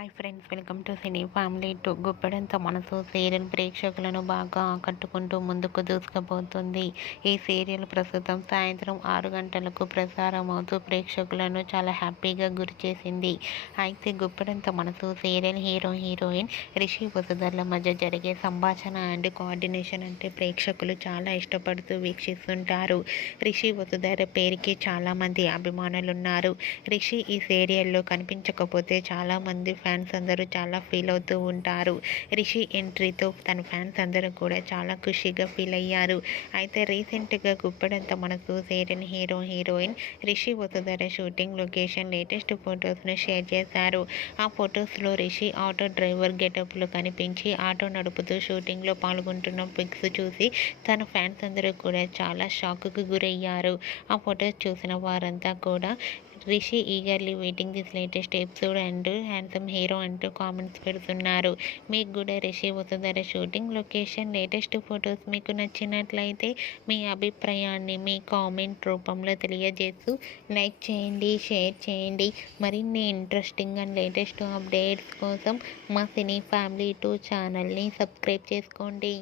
Hi friends, welcome to cine family to. Guppedantha Manasu serial ప్రేక్షకులను బాగా ఆకట్టుకుంటూ ముందుకు దూసుకుపోతుంది. ఈ సీరియల్ ప్రస్తుతం సాయంత్రం 6 గంటలకు ప్రసారం అవుతూ ప్రేక్షకులను చాలా హ్యాపీగా గురిచేసింది. అయితే Guppedantha Manasu serial hero heroine Rishi వసుధర్ల మధ్య జరిగే సంభాషణ అండ్ కోఆర్డినేషన్ అంటే ప్రేక్షకులు చాలా ఇష్టపడుతూ వీక్షిస్తుంటారు. రిషి వసుధర పేరుకి చాలామంది అభిమానులున్నారు. రిషి ఈ సీరియల్లో కనిపించకపోతే చాలామంది ఫ్యాన్స్ అందరూ చాలా ఫీల్ అవుతూ ఉంటారు. రిషి ఎంట్రీతో తన ఫ్యాన్స్ అందరూ కూడా చాలా ఖుషిగా ఫీల్ అయ్యారు. అయితే రీసెంట్గా Guppedantha Manasu serial hero heroine Rishi Vasudhara shooting location latest ఫొటోస్ను షేర్ చేశారు. ఆ ఫొటోస్లో రిషి ఆటో డ్రైవర్ గెటప్లో కనిపించి ఆటో నడుపుతూ షూటింగ్లో పాల్గొంటున్న పిక్స్ చూసి తన ఫ్యాన్స్ అందరూ కూడా చాలా షాక్కు గురయ్యారు. ఆ ఫొటోస్ చూసిన వారంతా కూడా Rishi eagerly waiting this latest episode and handsome hero అంటూ కామెంట్స్ పెడుతున్నారు. మీకు కూడా Rishi Vasudhara shooting location latest photos మీకు నచ్చినట్లయితే మీ అభిప్రాయాన్ని మీ కామెంట్ రూపంలో తెలియజేస్తూ లైక్ చేయండి, షేర్ చేయండి. మరిన్ని ఇంట్రెస్టింగ్ అండ్ లేటెస్ట్ అప్డేట్స్ కోసం మా సినీ ఫ్యామిలీ 2 ఛానల్ని సబ్స్క్రైబ్ చేసుకోండి.